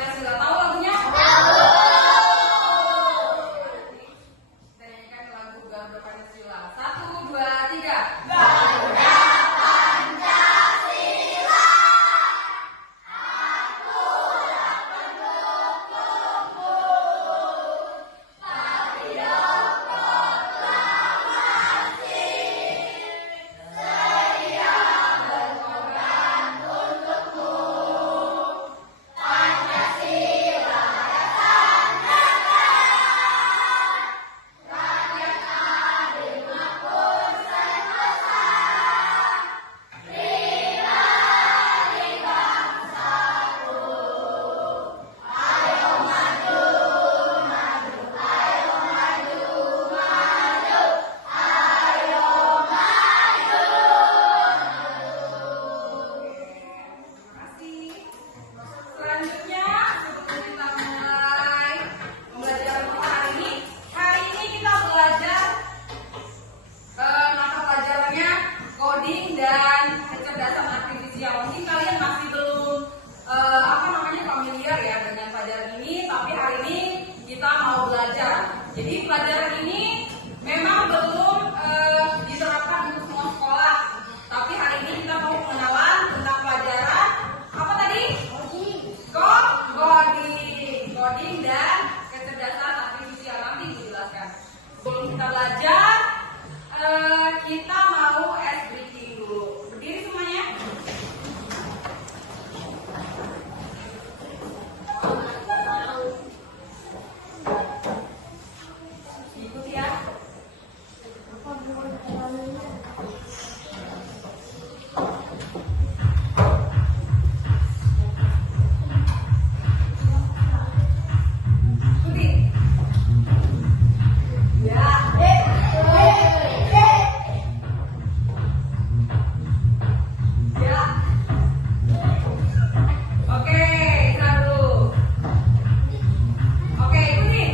Pancasila. Tahu lagunya? Saya nyanyikan lagu Garuda Pancasila. 1, 2, 3. Garuda Pancasila. Akulah pendukungmu. Patriot proklamasi. Sedia berkorban untukmu. Pancasila dasar negara. Rakyat adil makmur sentosa. Brilari bangsaku. Ayo maju, maju, ayo maju, maju. Ayo maju, Terima kasih. Selanjutnya, sebelum kita mulai pembelajaran hari ini kita belajar mata pelajarannya coding dan kecerdasan artifisial. Mungkin kalian masih belum familiar ya dengan pelajaran ini, tapi hari ini kita mau belajar. Jadi pelajaran ini memang belum diterapkan untuk semua sekolah, tapi hari ini kita mau pengenalan tentang pelajaran apa tadi? Coding dan kecerdasan artifisial. Nanti dijelaskan. Sebelum kita belajar, kita mau ice breaking dulu. Berdiri semuanya. Ikuti ya. Ikuti. Ya. Ya. Oke, istirahat dulu. Oke, ikuti.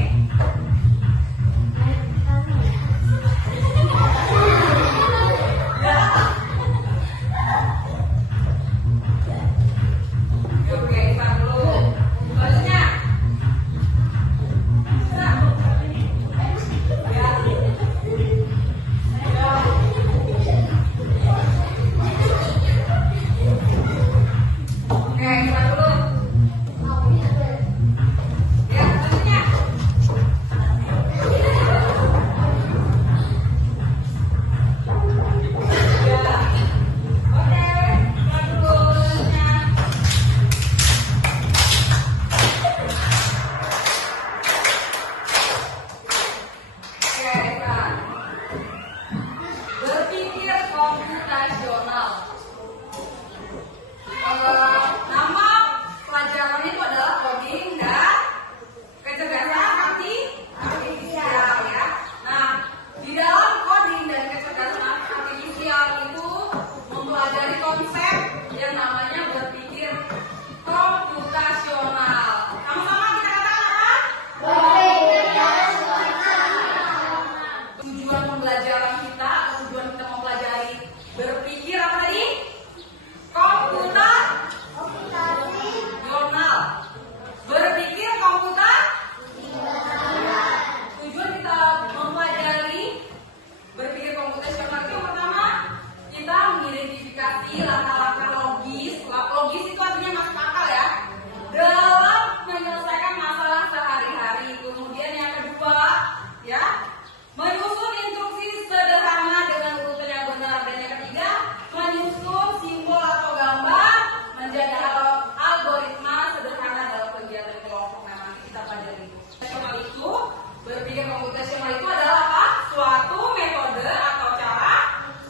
Ya. Oke, istirahat dulu. Selanjutnya. Ya. Oke, istirahat dulu. Ya, selanjutnya. Ya. Oke, istirahat dulu. Selanjutnya. Oke, istirahat. Berpikir komputasional. Nama pelajaran itu adalah coding dan kecerdasan artifisial ya. Nah, di dalam coding dan kecerdasan artifisial itu mempelajari konsep yang namanya berpikir komputasional. Sama-sama kita katakan apa? Tujuan pembelajaran kita atau tujuan kita mempelajari berpikir apa tadi? Komputasional. Berpikir tujuan kita mempelajari berpikir komputasional itu yang pertama kita mengidentifikasi langkah-langkah logis. Logis itu artinya masuk akal ya, dalam menyelesaikan masalah sehari-hari. Kemudian yang kedua ya, menyusun instruksi sederhana dengan urutan yang benar. Dan yang ketiga, menyusun simbol atau gambar menjadi algoritma sederhana dalam kegiatan kelompok. Nah, nanti kita pelajari itu. Berpikir komputasional itu adalah apa? Suatu metode atau cara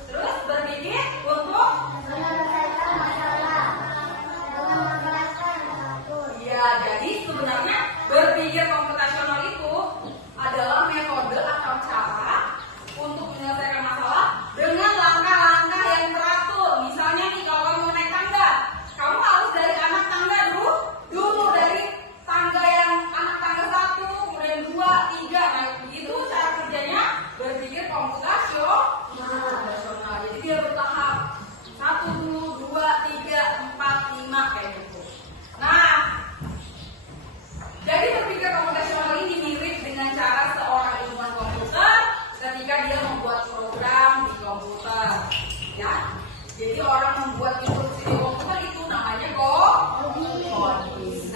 terus berpikir untuk menyelesaikan masalah dengan menggerakkan apapun. ya, jadi sebenarnya berpikir komputasional itu adalah metode atau cara untuk menyelesaikan masalah dengan langkah-langkah yang teratur. Misalnya nih, kalau kamu mau naik tangga, kamu harus dari anak tangga dulu dari tangga yang anak tangga 1, kemudian 2, 3. Nah, itu cara kerjanya berpikir komputasional. Jadi dia bertahap 1 dulu, 2, 3, 4, 5 kayak gitu. Nah,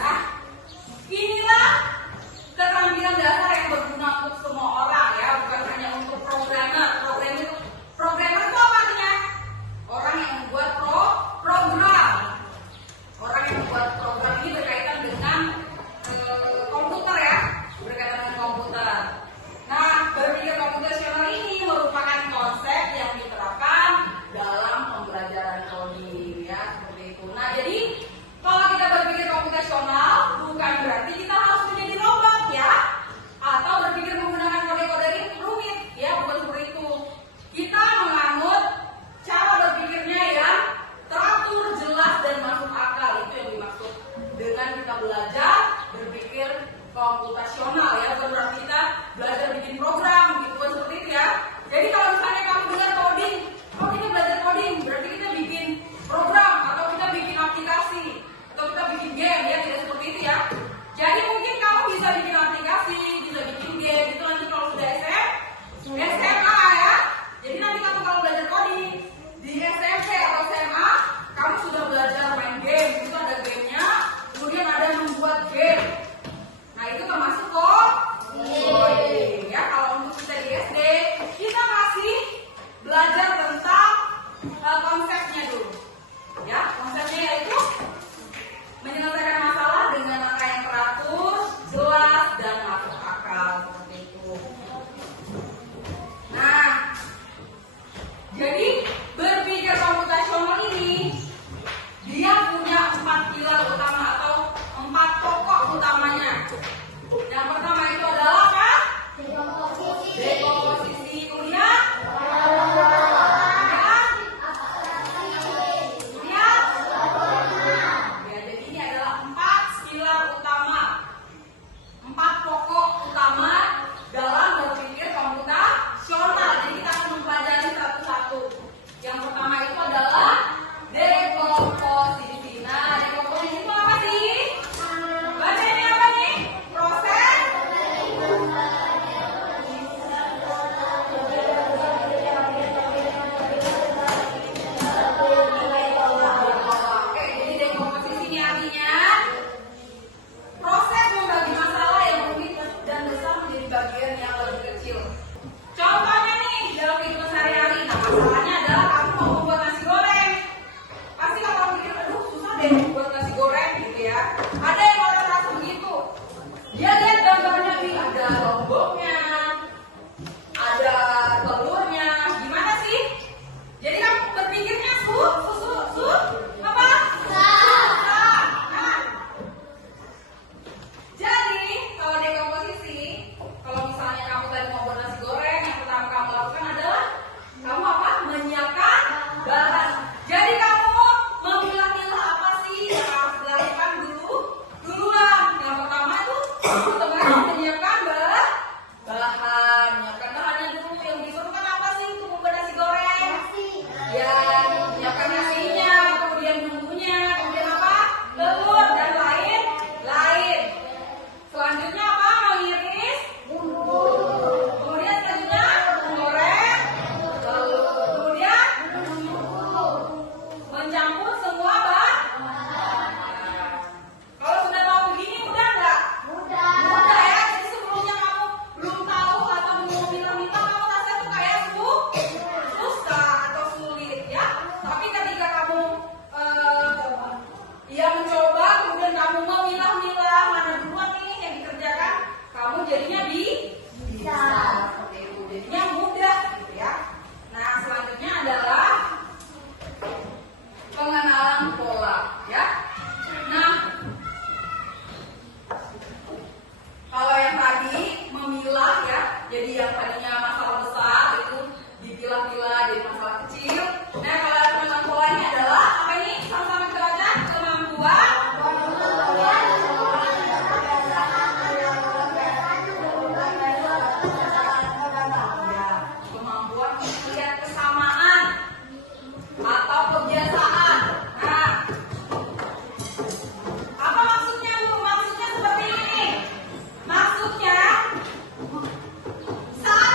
Nah, inilah keterampilan dasar yang berguna untuk semua orang ya, bukan hanya untuk programmer. Programmer itu apa artinya? Orang yang membuat program. Orang yang membuat program ini berkaitan dengan komputer ya, berkaitan dengan komputer. Nah, berpikir komputasional ini merupakan konsep yang diterapkan dalam pembelajaran coding ya, seperti itu. Nah, jadi kalau kita berpikir komputasional bukan berarti kita harus menjadi robot ya, atau berpikir menggunakan kode-kode rumit ya, bukan seperti itu. Kita menganut cara berpikirnya yang teratur, jelas dan masuk akal. Itu yang dimaksud dengan kita belajar berpikir komputasional ya, bukan berarti kita belajar bikin program gitu, bukan seperti itu ya. Jadi kalau misalnya kamu dengar coding, oh kita belajar coding, berarti kita bikin program atau kita bikin aplikasi atau kita bikin game ya, tidak seperti itu ya. Jadi mungkin kamu bisa bikin aplikasi, bisa bikin game itu nanti kalau sudah SMA ya. Jadi nanti kamu kalau belajar coding di SMP atau SMA, kamu sudah belajar main game, itu ada gamenya, kemudian ada membuat game. Nah itu termasuk coding ya. Kalau untuk kita di SD, kita masih belajar tentang konsepnya dulu ya. Konsepnya yaitu menyelesaikan masalah dengan langkah yang teratur, jelas dan masuk akal, seperti itu. Nah, jadi berpikir komputasional ini dia punya 4 pilar utama atau 4 pokok utamanya. Yang pertama itu adalah apa? Dekomposisi. Kemudian ya, jadi ini adalah 4 pilar utama, 4 pokok utama dalam berpikir komputasional. Jadi kita akan mempelajari satu-satu. Yang pertama itu adalah dekomposisi. Nah, dekomposisi itu apa sih? Baca ini apa nih? Proses. Oke, jadi dekomposisi ini artinya proses membagi masalah yang rumit dan besar menjadi bagian yang lebih kecil. Contohnya nih, dalam kehidupan sehari-hari. Nah, masalahnya adalah kamu mau membuat nasi goreng. Pasti kalau kamu pikir, aduh susah deh membuat nasi goreng gitu ya. Ada yang orang rasa begitu. Dia lihat gambarnya nih, ada lomboknya, ada telurnya. Gimana sih? Jadi kamu berpikirnya apa? Susah. Nah, jadi kalau dekomposisi, kalau misalnya kamu tadi mau buat nasi goreng, yang pertama kamu lakukan adalah kamu apa? Menyiapkan bahan. Jadi kamu memilah-milah apa sih yang harus dilakukan duluan. Yang pertama itu otomatis menyiapkan bahan, menyiapkan bahannya dulu. Yang diperlukan apa sih untuk membuat nasi goreng? Ya, menyiapkan nasinya, kemudian bumbunya, kemudian apa? Telur dan lain-lain. Selanjutnya apa? Mengiris bumbu. Kemudian selanjutnya menggoreng. Kemudian mencampur semua bahan. Kalau sudah tahu begini mudah nggak? Mudah ya. Jadi sebelumnya kamu belum tahu atau mau minta-minta, kamu rasa itu kayak susah atau sulit ya. Tapi ketika kamu mencoba, kemudian kamu mau milah-milah mana duluan nih yang dikerjakan, kamu jadinya bisa seperti itu, jadinya mudah gitu ya. Nah, selanjutnya adalah pengenalan pola ya. Nah, kalau yang tadi memilah ya, jadi yang tadinya masalah besar itu dipilah-pilah jadi masalah kecil. Nah, kalau pengenalan pola ini adalah apa ini? Sama-sama kita baca. Kemampuan melihat kesamaan atau kebiasaan. Nah, apa maksudnya Bu? Maksudnya seperti ini. Maksudnya saat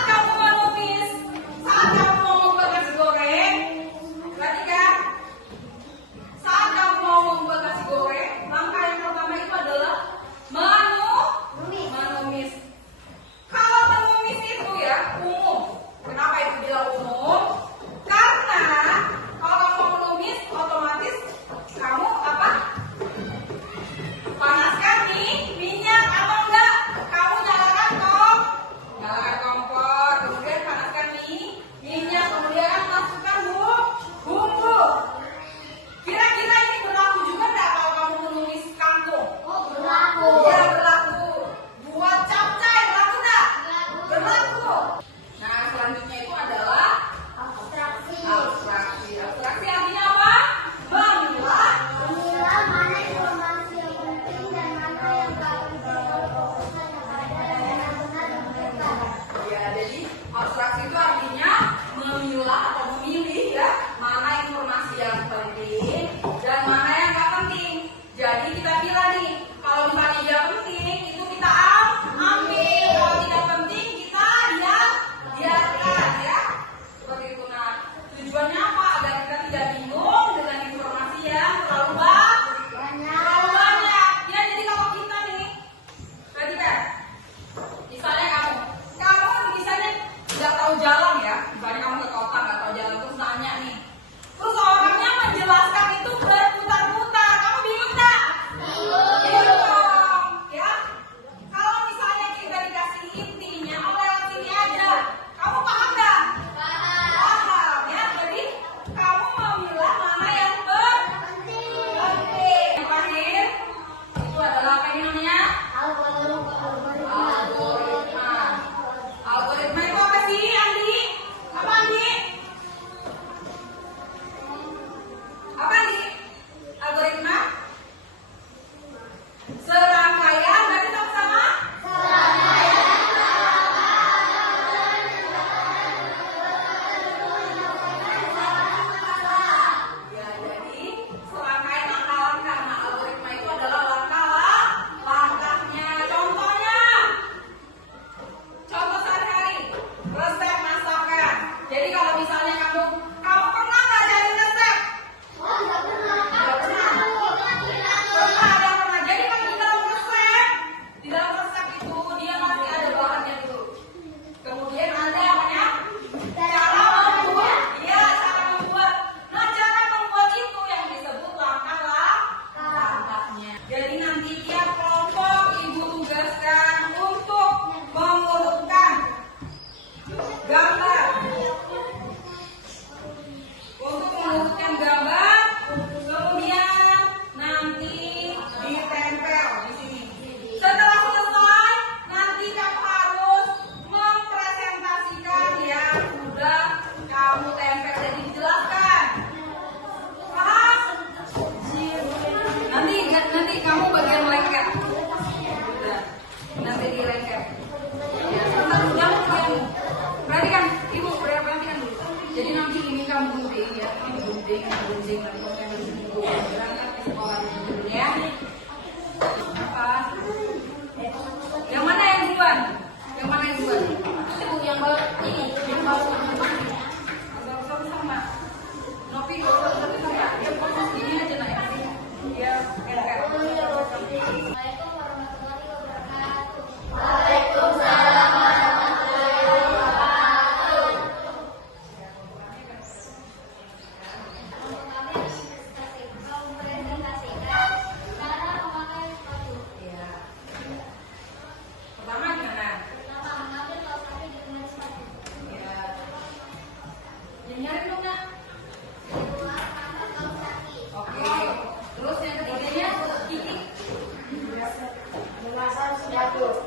memasang sepatu.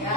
Ya.